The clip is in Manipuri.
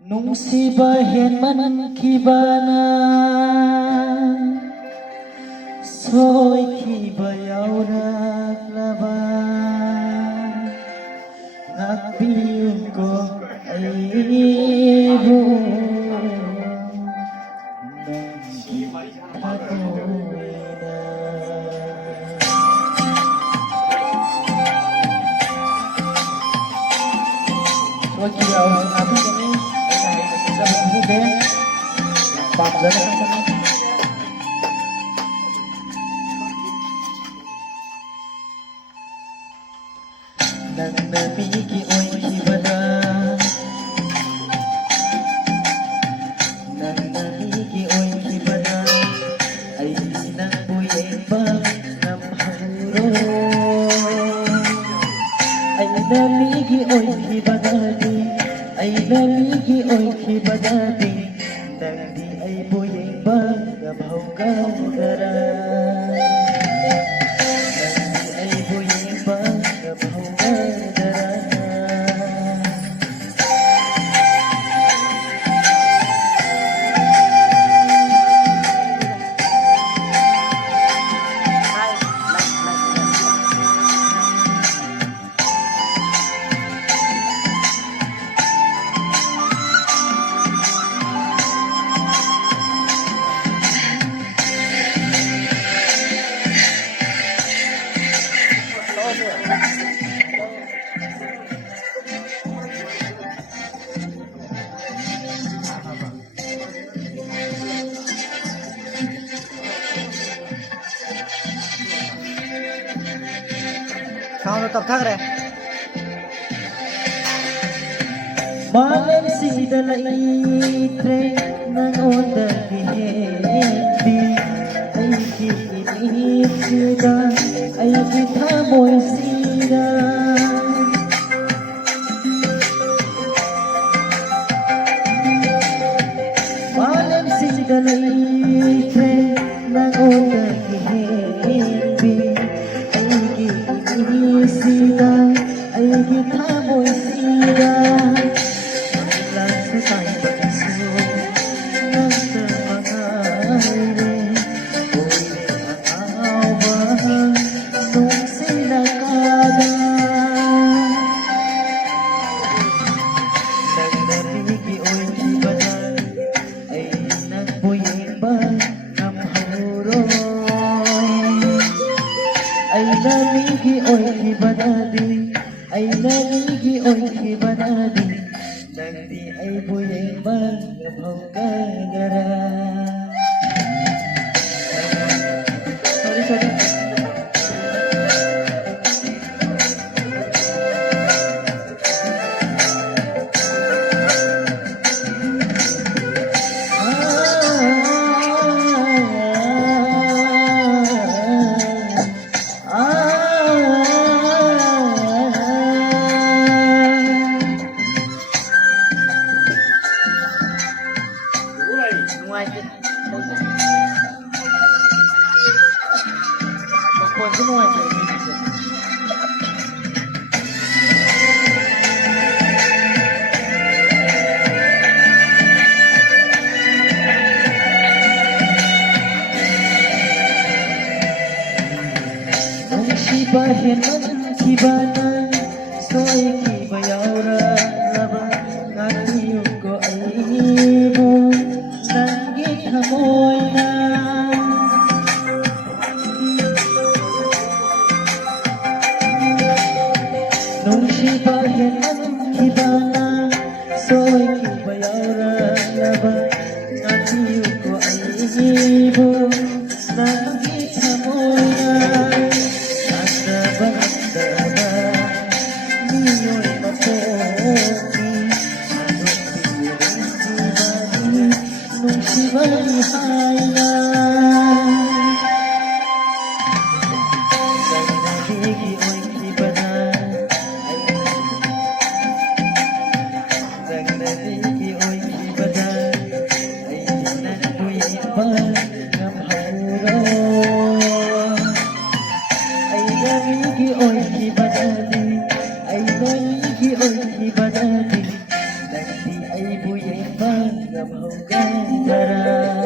Nungsiba henman kibana soy kiba yaurak laba ngakpiyun ko aibo soy kiba yaurak laba Bạc rất là căng Nang nabigi oy kibana Nang nabigi oy kibana Ay nang buyeng bang nam hangro Ay nabigi oy kibana Ay nabigi oy kibana Nang di ay buyeng bang nam hangara Nang di ay buyeng bang nam hangara Sao nó tập thắc này Malam sida laitre nang onda kihendi ay kiinit sida ay kitamoy sida Malam sida laitre nang onda kihendi sida ay kitamoy sida lang sa tayo pag-iso ng termangaire uli ang awa nung sinakada nang narigi oy kibanan ay nagbuyeng ba ng hauroy ay naligi oy kibanadi ay naligi oy kibanadi nang di ay buyeng bang ngapong kagara sorry Magpuan semua aja. Nung sibahin man kibana soy kibayaura laba ngatiyong ko ay ibo nanggit hamoy na Nung sibahin man kibana soy kibayaura laba ngatiyong ko ay ibo nanggit hamoy na Niyo'y mapogi Anong piling sibali Nung sibalihay na Nang nabigi oy kibana Nang nabigi oy kibana Ay nanbuyeng bang ng hauro Ay nabigi oy kibanadi Ay naligi oy kibanadi Di ay buyay pa, ngamaw kang dara.